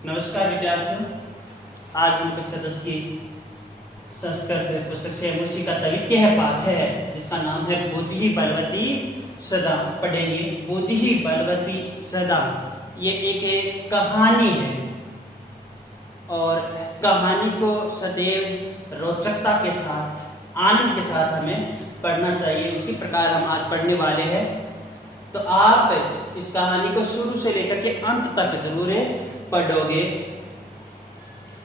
नमस्कार विद्यार्थियों, आज हम कक्षा 10 की संस्कृत पुस्तक से मुंशी का द्वितीय पाठ है जिसका नाम है बुद्धि बलवती सदा। पढ़ेंगे बुद्धि बलवती सदा। ये एक कहानी है और कहानी को सदैव रोचकता के साथ, आनंद के साथ हमें पढ़ना चाहिए। उसी प्रकार हम आज पढ़ने वाले हैं, तो आप इस कहानी को शुरू से लेकर के अंत तक जरूर पढ़ोगे।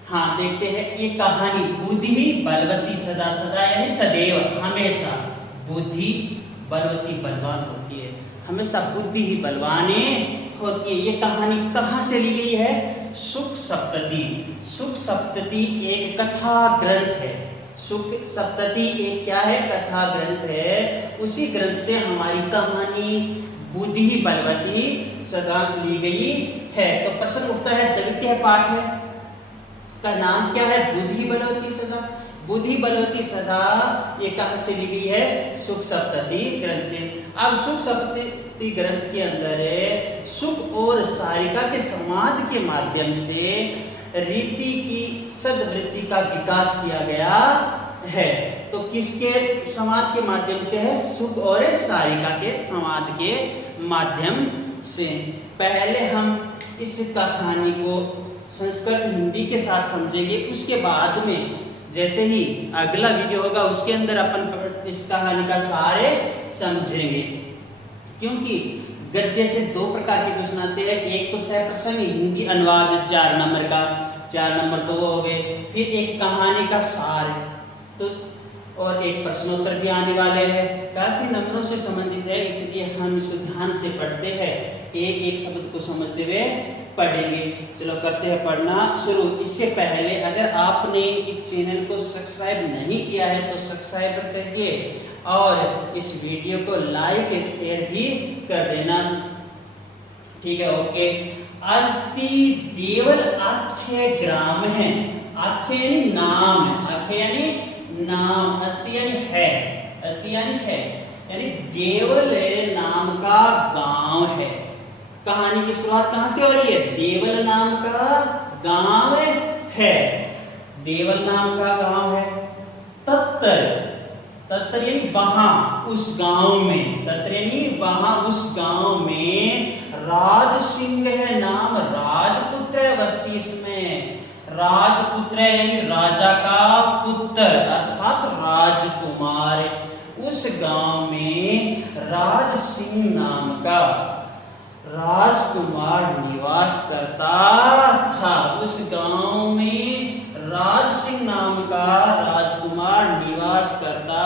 हाँ, देखते हैं ये कहानी बुद्धि बलवती सदा। सदा यानी सदैव, हमेशा। बुद्धि बलवती बलवान होती है, हमेशा बुद्धि ही बलवाने होती है। ये कहानी कहाँ से ली गई है? सुक सप्तति। सुक सप्तति एक कथा ग्रंथ है। सुक सप्तति एक क्या है? कथा ग्रंथ है। उसी ग्रंथ से हमारी कहानी बुद्धि बलवती सदा ली गई है। तो प्रश्न उठता है, द्वितीय पाठ है का नाम क्या है? बुद्धि बलवती सदा। बुद्धि बलवती सदा ये कहां से ली गई है? सुक सप्तति ग्रंथ से। अब सुक सप्तति ग्रंथ के अंदर है सुक और सारिका के संवाद के माध्यम से रीति की सद्वृत्ति का विकास किया गया है। तो किसके संवाद के माध्यम से है? सुक और सारिका के संवाद के माध्यम से। पहले हम इस कहानी को संस्कृत हिंदी के साथ समझेंगे, उसके बाद में जैसे ही अगला वीडियो होगा उसके अंदर अपन इस कहानी का सारे समझेंगे। क्योंकि गद्य से दो प्रकार के प्रश्न आते हैं, एक तो सप्रसंग हिंदी अनुवाद 4 नंबर का, 4 नंबर तो वो हो गए। फिर एक कहानी का सार, तो और एक प्रश्नोत्तर भी आने वाले हैं। काफी नंबरों से संबंधित है, इसलिए हम इसको ध्यान से पढ़ते हैं, एक एक शब्द को समझते हुए पढ़ेंगे। चलो करते हैं पढ़ना शुरू। इससे पहले अगर आपने इस चैनल को सब्सक्राइब नहीं किया है तो सब्सक्राइब करिए और इस वीडियो को लाइक शेयर भी कर देना। ठीक है, ओके। अस्ति देवल आख्य ग्राम है। आख्य यानी नाम है, आख्य यानी नाम, अस्ति यानी है, अस्ति यानी है, यानी देवल नाम का गांव है। कहानी की शुरुआत कहां से हो रही है? देवल नाम का गांव है। देवल नाम का गांव है। तत्तर, तत्तर यानी वहां, उस गांव में, तत्तर यानी वहां, उस गांव में राज सिंह है नाम, राजपुत्र है बस्ती इसमें। राजपुत्र यानी राजा का पुत्र अर्थात राजकुमार। उस गांव में राज सिंह नाम का राजकुमार निवास करता था। उस गांव में राज सिंह नाम का राजकुमार निवास करता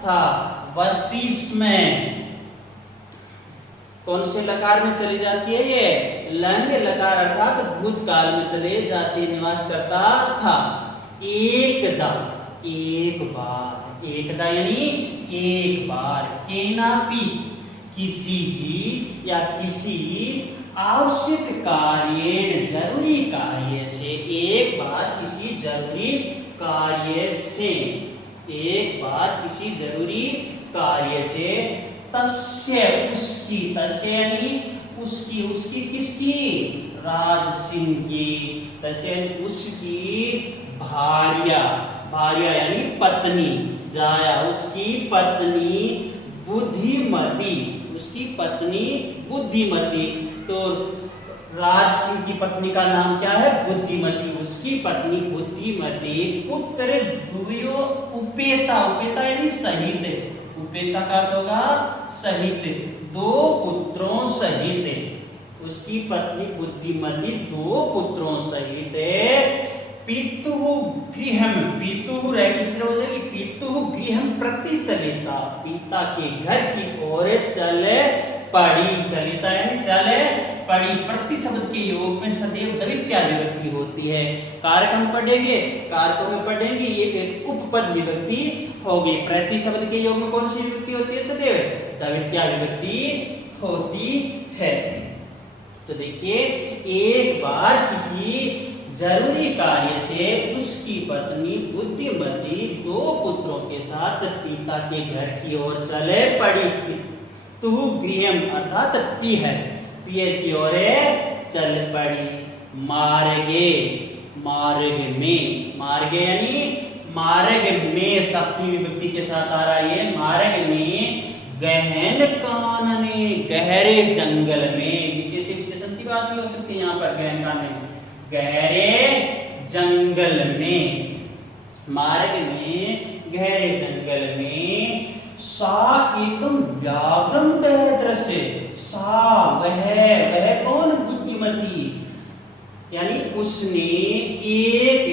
था। बस्ती में कौन से लकार में चली जाती है? ये लंग लकार अर्थात भूतकाल में चले जाती, निवास करता था। एकदा, एक बार, एकदा यानी एक बार। केनापि किसी भी या किसी आवश्यक कार्य, जरूरी कार्य से, एक बार किसी जरूरी कार्य से, एक बार किसी जरूरी कार्य से तस्य उसकी, तस्य यानी उसकी, उसकी किसकी? राज सिंह की। तस्य यानी उसकी भार्या, भार्या यानी पत्नी, जाया उसकी पत्नी बुद्धिमती, उसकी पत्नी बुद्धिमती। तो राज सिंह की पत्नी का नाम क्या है? बुद्धिमती। उसकी पत्नी बुद्धिमती पुत्र द्वयो उपेता, उपेता यानी सहित, उपेता का अर्थ होगा सहित, दो पुत्रों सहित। उसकी पत्नी बुद्धिमती दो पुत्रों सहित पितु गृहम, पितु हो जाएगी, पितु गृहम प्रति चलिता, पिता के घर की ओर चले पड़ी। चलिता यानी चले पड़ी। प्रति शब्द के योग में सदैव द्वितीय विभक्ति होती है। कारक हम पढ़ेंगे, कारकों में पढ़ेंगे, ये एक उपपद विभक्ति होगी। प्रति शब्द के योग में कौन सी विभक्ति होती है? सदैव द्वितीय विभक्ति होती है। तो देखिए, एक बार किसी जरूरी कार्य से उसकी पत्नी बुद्धिमती दो पुत्रों के साथ पिता के घर की ओर चले पड़ी। तू गृहम अर्थात पीहर, पियर की ओर चल पड़ी। मार्गे, मार्ग में, मार्गे यानी मार्ग में सप्तमी विभक्ति के साथ आ रहा है ये, मार्ग में गहन कानने, गहरे जंगल में, विशेष विशेषण की बात भी हो सकती है यहाँ पर, गहन कानने, गहरे जंगल में, मार्ग में गहरे जंगल में, सा एकम व्याघ्रम दृश्य, सा वह कौन, बुद्धिमती, यानी उसने एक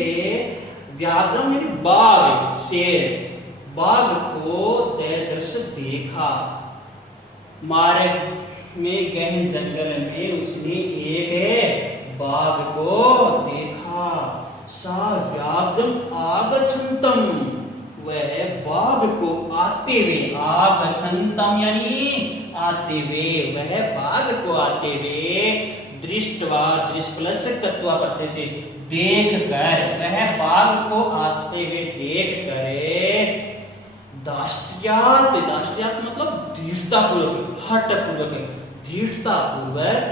व्याघ्रम यानी बाघ, शेर, बाघ को दृश्य देखा, मार्ग में गहन जंगल में उसने एक बाघ को देखा, सा व्याघ्रम आगछन्तम, वह बाघ को आते हुए, आगछन्तम यानी आते हुए, वह बाघ को आते हुए, दृष्टवा, दृष्ट प्लस तत्वा प्रत्यय से देख कर, वह बाघ को आते हुए देख कर, दाष्ट्यात, दाष्ट्यात मतलब धीरता पूर्वक, हट पूर्वक, धीरता पूर्वक,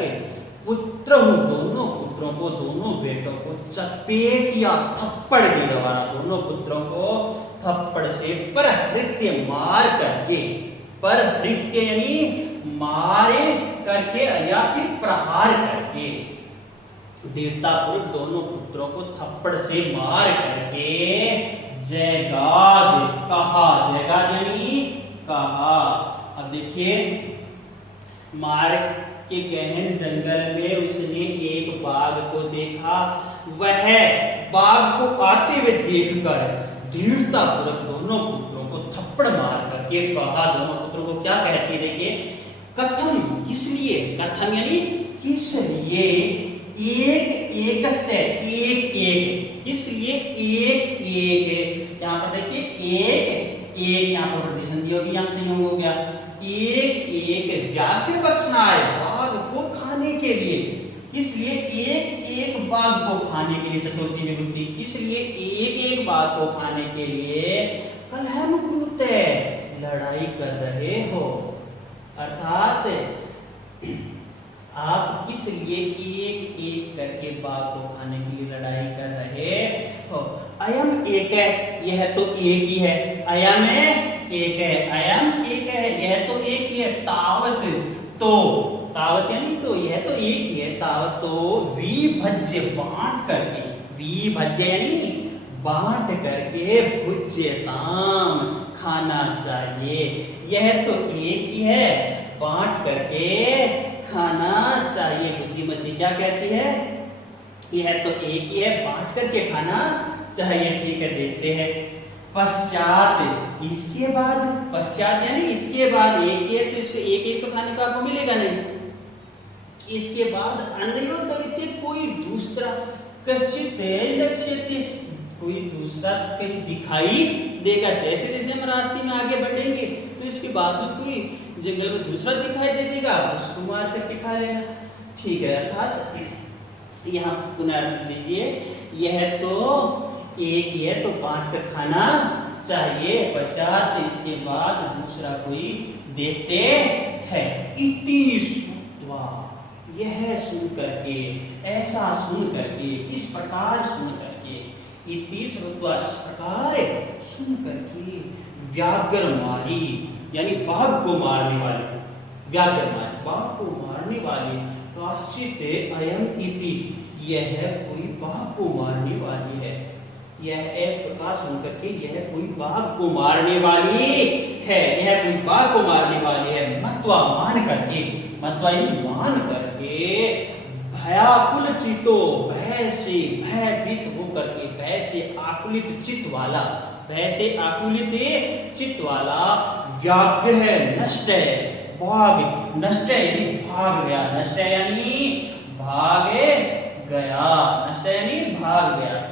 पुत्र दोनों पुत्रों को, दोनों बेटों को चपेटिया, थप्पड़ दी हमारा, दोनों पुत्रों को थप्पड़ से परहृत्य मार करके, परहृत्य यानी मारे करके या फिर प्रहार करके, दृढ़ता पूर्वक दोनों पुत्रों को थप्पड़ से मार करके, जयगाद कहा, जयगाद यानी कहा। अब देखिए, मार्ग के गहन जंगल में उसने एक बाघ को देखा, वह बाघ को आते हुए देखकर दृढ़ता पूर्वक दोनों पुत्रों को थप्पड़ मार करके कहा, दोनों पुत्रों को क्या कहती है, देखिए, कथम, किस लिए, कथम यानी किस लिए, एक एक से, एक एक, किस लिए, एक एक, यहाँ पर देखिए एक एक, यहाँ पर प्रतिसंधि होगी, यहाँ संयोग हो गया, एक एक व्याघ्र बख्शना है, बाघ को खाने के लिए, किस लिए, एक एक बाघ को खाने के लिए, चतुर्थी विभक्ति, किस लिए, एक एक बाघ को खाने के लिए, कलहम कुरुते, लड़ाई कर रहे हो, अर्थात आप किस लिए एक एक करके बाघ को खाने के लिए लड़ाई कर रहे हो। अयम एक है, यह तो एक ही है, अयम एक है, अयम एक है, यह तो एक ही है, तावत, तो, तावत यानी तो, यह तो एक ही है, तावत तो विभज्य, बांट करके, विभज्य यानी बांट करके, भुज्यताम, खाना चाहिए, यह तो एक ही है, बांट करके खाना चाहिए। बुद्धिमती क्या कहती है, यह तो एक ही है, बांट करके खाना चाहिए, ठीक है, देखते हैं। पश्चात, इसके बाद, पश्चात यानी इसके बाद, एक ही है तो इसको एक एक तो खाने को आपको मिलेगा नहीं, इसके बाद अन्यो दलित, कोई दूसरा, कश्चित लक्ष्यते, कोई दूसरा कहीं दिखाई देगा, जैसे जैसे हम रास्ते में आगे बढ़ेंगे तो इसके बाद में कोई जंगल में दूसरा दिखाई दे देगा, उसको मार करके खा लेना, ठीक है। अर्थात यहाँ पुनर्थ लीजिए, यह तो एक ही है तो बांट कर खाना चाहिए, पश्चात इसके बाद दूसरा कोई देखते हैं, इति श्रुत्वा, यह सुन करके, ऐसा सुन करके, इस प्रकार सुन करके, इति श्रुत्वा, इस प्रकार सुन करके, व्याघ्र मारी यानी बाघ को मारने वाले, व्याघ्र मारी, बाघ को मारने वाले, काश्चित अयम इति, यह कोई बाघ को मारने वाली है, यह इस प्रकार सुन करके, यह कोई बाघ को मारने वाली है, यह कोई बाघ को मारने वाली है, मत्वा, मान करके, मत्वा मान करके, भयाकुल चित्तो, भय से, भयभीत होकर के, भय से आकुलित चित्त वाला, भय से आकुलित चित्त वाला, व्याघ्र है, नष्ट है, भाग, नष्ट है यानी भाग गया, नष्ट है यानी भाग गया, नष्ट है यानी भाग गया।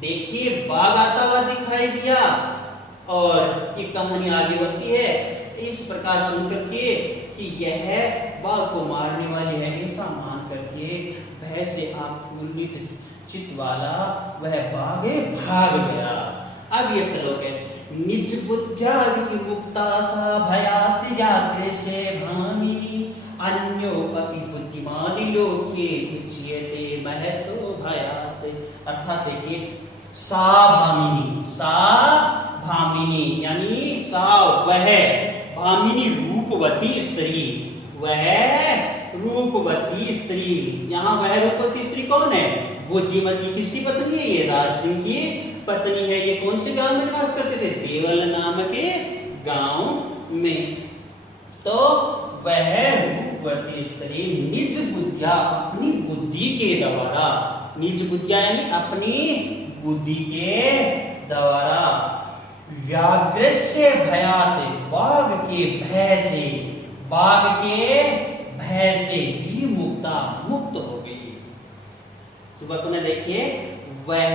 देखिए, बाघ आता हुआ दिखाई दिया और ये कहानी आगे बढ़ती है, इस प्रकार सुन करके कि यह बाघ को मारने वाली है, ऐसा मान करके भय से आकुलित चित्त वाला वह बाघ भाग गया। अब ये श्लोक है, निज बुद्ध्या विमुक्ता सा भयात् याते से भामिनी, अन्योपि बुद्धिमानि लोके उच्यते है तो भयात, अर्थात देखिए साभामिनी यानी सा वह, भामिनी रूपवती स्त्री, वह रूपवती स्त्री। यहाँ वह रूपवती स्त्री कौन है? बुद्धिमती। किसकी पत्नी है? ये राज सिंह की पत्नी है। ये कौन से गांव में निवास करते थे? देवल नाम के गांव में। तो वह रूपवती स्त्री निज बुद्धिया, अपनी बुद्धि के द्वारा, निज बुद्धिया यानी अपनी बुद्धि के द्वारा, व्याघ्रस्य भयात, बाघ के भय से, बाघ के भय से विमुक्ता, मुक्त हो गई। तो अपने देखिए, वह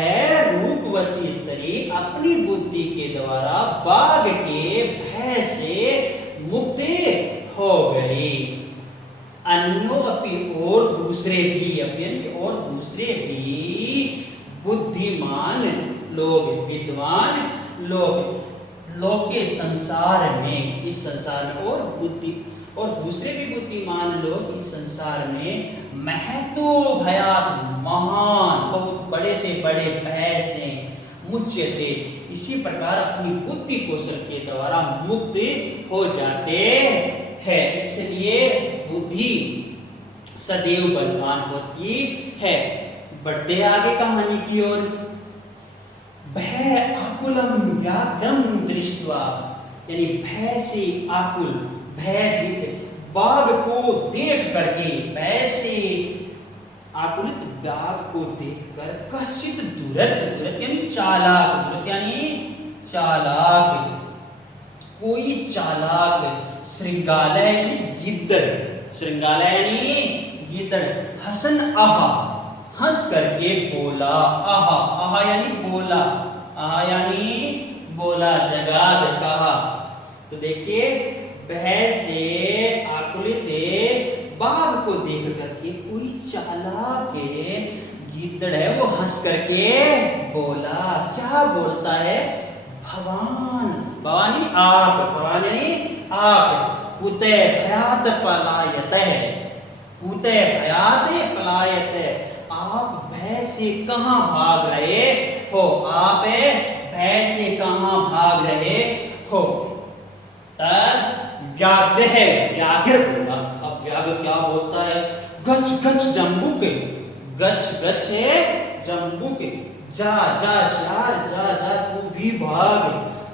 रूपवती स्त्री अपनी बुद्धि के द्वारा बाघ के भय से मुक्त हो गई। अन्यो अपि, और दूसरे भी, और दूसरे भी बुद्धिमान लोग, विद्वान लोग के संसार में, इस संसार में, और दूसरे भी बुद्धिमान लोग इस संसार में महतो भयात, महान, बहुत बड़े से बड़े भय से मुच्यते, इसी प्रकार अपनी बुद्धि कौशल के द्वारा मुक्त हो जाते हैं। इसलिए बुद्धि सदैव बलवान होती है। बढ़ते आगे कहानी की ओर। भय आकुलम व्याघ्रम दृष्ट्वा, यानी भय से आकुल, भयभीत बाघ को देख करके, भय से आकुलित बाघ को देखकर कश्चित दुरत, यानी चालाक, यानी चालाक, कोई चालाक, श्रृंगालय यानी गिद्दड़, श्रृंगालय यानी गिद्दड़, हसन आहा, हंस करके बोला, आहा, आहा यानी बोला, आहा यानी बोला, जगाद, कहा। तो देखिए, भय से आकुलित बाघ को देख करके कोई चालाक गिद्दड़ है, वो हंस करके बोला। क्या बोलता है? भवान, भवान यानी आप, भवान यानी आप, कुते भयात पलायते, कुते भयात पलायते, आप भय से कहां भाग रहे हो? आप भय से कहां भाग रहे हो? तब व्याघ्र है, व्याघ्र बोला। अब व्याघ्र क्या बोलता है? गच गच जम्बुक, गच गच है जम्बुक, जा जा श्यार, जा जा तू भी भाग।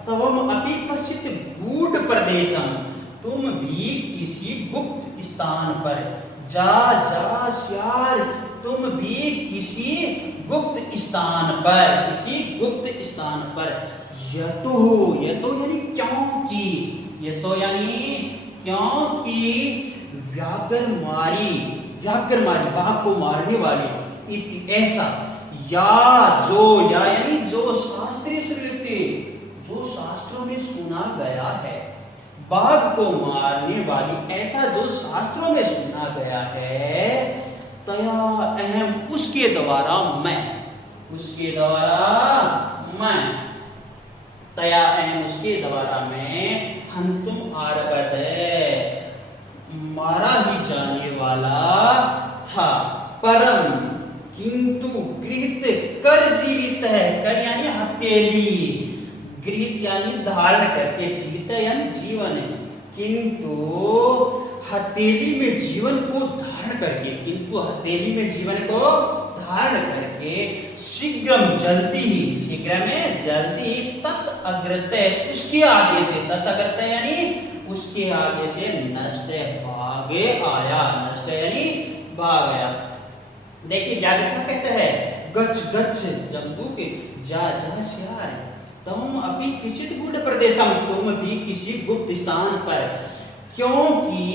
तवम अपि कश्चित गूढ़ प्रदेशम, तुम भी किसी गुप्त स्थान पर, जा जा श्यार, तुम भी किसी गुप्त स्थान पर, किसी गुप्त स्थान पर। यतो, यतो यानी क्योंकि, यतो यानी क्योंकि व्याघ्र मारी, बाघ को मारने वाली, ऐसा, या जो, या यानी जो शास्त्रीय श्रुति, जो शास्त्रों में सुना गया है, बाघ को मारने वाली, ऐसा जो शास्त्रों में सुना गया है, तया अहम, उसके द्वारा मैं, उसके द्वारा मैं, तया अहम, उसके द्वारा मैं, हंतुम आरभत, मारा ही जाने वाला था, परम किंतु गृहीत कर जीवित है, कर यानी हथेली, गृहीत यानी धारण करके, जीवित यानी जीवन है, किंतु हथेली में जीवन को धारण करके, किंतु हथेली में जीवन को धारण करके, शीघ्रम जल्दी ही, शीघ्र में जल्दी, तत् अग्रते, उसके आगे से, तत् अग्रते यानी उसके आगे से, नष्ट भागे आया, नष्ट यानी भाग आया। देखिए व्याघ्र क्या कहते हैं? गच गच जम्बुक, जा जा श्यार, तुम अभी किसी गुप्त प्रदेशम, तुम भी किसी गुप्त स्थान पर, क्योंकि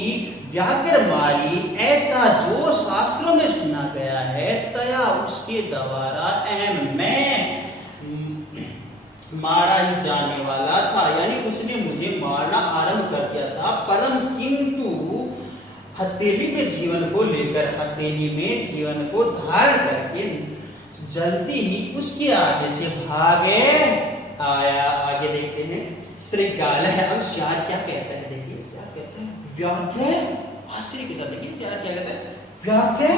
व्याघ्र मारी, ऐसा जो शास्त्रों में सुना गया है, तया उसके द्वारा अहम मैं मारा ही जाने वाला था, यानी उसने मुझे मारना आरंभ कर दिया था, परम किंतु हथेली में जीवन को लेकर, हथेली में जीवन को धारण करके जल्दी ही उसके आगे से भागे आया। आगे देखते हैं, श्रृंगाल है। अब श्यार क्या कहता है? देखिए श्यार कहता है व्याघ्र, आश्चर्य के साथ देखिए श्यार क्या कहता है? व्याघ्र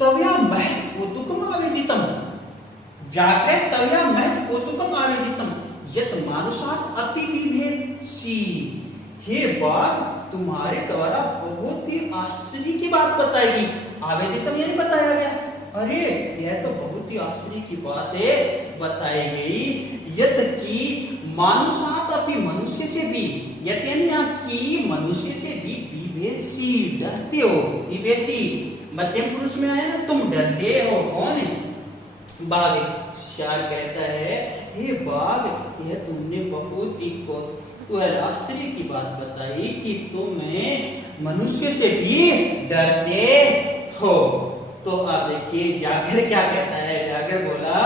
तव्या महत् कौतुकम आवेदितम, व्याघ्रे तव्या महत् कौतुकम आवेदितम यत मानुषात् अपि बिभेत्सि। हे बाघ, तुम्हारे द्वारा बहुत ही आश्चर्य की बात बताई गई। आवेदितम यानी बताया गया। अरे यह तो बहुत ही आश्चर्य की बात है बताई गई। यत की मानुषात् अपि, मनुष्य से भी, यत यानी यहाँ की मनुष्य से भी, विभेसी डरते हो। विभेसी मध्यम पुरुष में आया ना, तुम डरते हो। कौन है? बाघ। श्यार कहता है, हे बाघ, यह तुमने बहुत ही आश्चर्य की बात बताई कि तुम मनुष्य से भी डरते हो। तो आप देखिए व्याघ्र क्या कहता है। व्याघ्र बोला,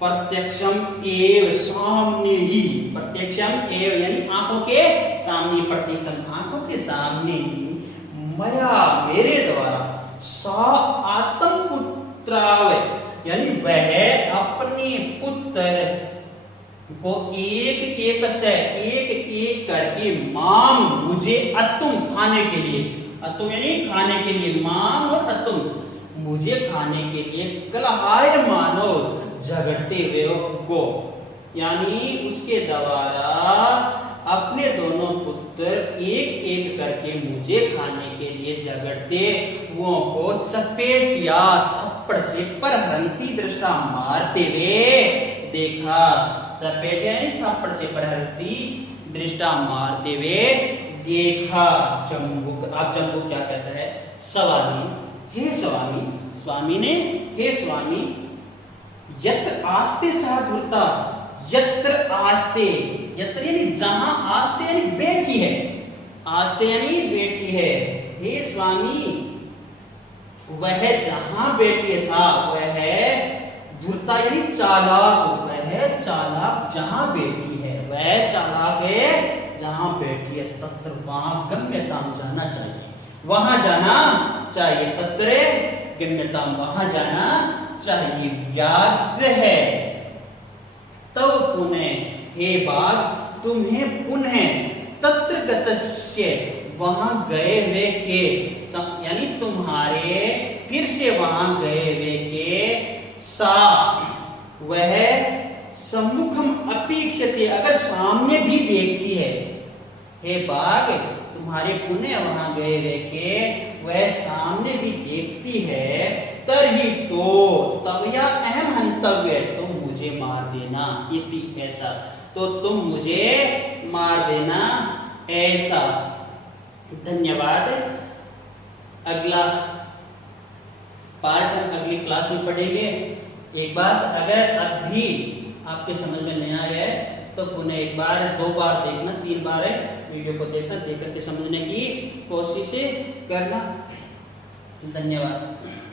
प्रत्यक्षम एव सामने ही। प्रत्यक्षम एव यानी आंखों के सामने, प्रत्यक्षम आंखों के सामने ही, मया मेरे द्वारा, सा आत्म पुत्राव यानी वह अपने पुत्र को एक एक से, एक एक करके, माम मुझे, अतुम खाने के लिए, अतुम यानी खाने के लिए, माम और अतुम मुझे खाने के लिए, कलहाय मानो झगड़ते हुए को, यानी उसके द्वारा अपने दोनों पुत्र एक एक करके मुझे खाने के लिए झगड़ते वो को चपेट या थप्पड़ से परहंती दृष्टा मारते हुए देखा। चपेट यानी थप्पड़ से परहंती दृष्टा मारते हुए देखा। जम्बुक, आप जम्बुक क्या कहता है? स्वामी, हे स्वामी, स्वामी ने, हे स्वामी, यत्र आस्ते सा धुरता, यत्र आस्ते, यत्र यानी जहां, आस्ते यानी बैठी है, आस्ते यानी बैठी है। हे स्वामी, वह जहां बैठी है, सा वह धुरता यानी चालाक, वह चालाक जहां बैठी है, वह चालाक है जहां बैठी है। तत्र वहां गम्यताम जाना चाहिए, वहां जाना चाहिए। तत्र गम्यताम वहां जाना चाहिए। व्याघ्र है तव पुनः, हे बाघ तुम्हें पुनः, तत्र गतस्य वहां गए हुए के, यानी तुम्हारे फिर से वहां गए हुए के, सा वह सम्मुखम अपेक्षते अगर सामने भी देखती है। हे बाघ तुम्हारे पुनः वहां गए हुए के वह सामने भी देखती है, तरही तो तब या अहम हंतव्य, तुम मुझे मार देना, इति ऐसा, तो तुम मुझे मार देना ऐसा। धन्यवाद। अगला पार्ट अगली क्लास में पढ़ेंगे। एक बात, अगर अब भी आपके समझ में नहीं आ रहा है तो पुनः एक बार, दो बार देखना, तीन बार है वीडियो को देखना, देख करके समझने की कोशिश करना। धन्यवाद।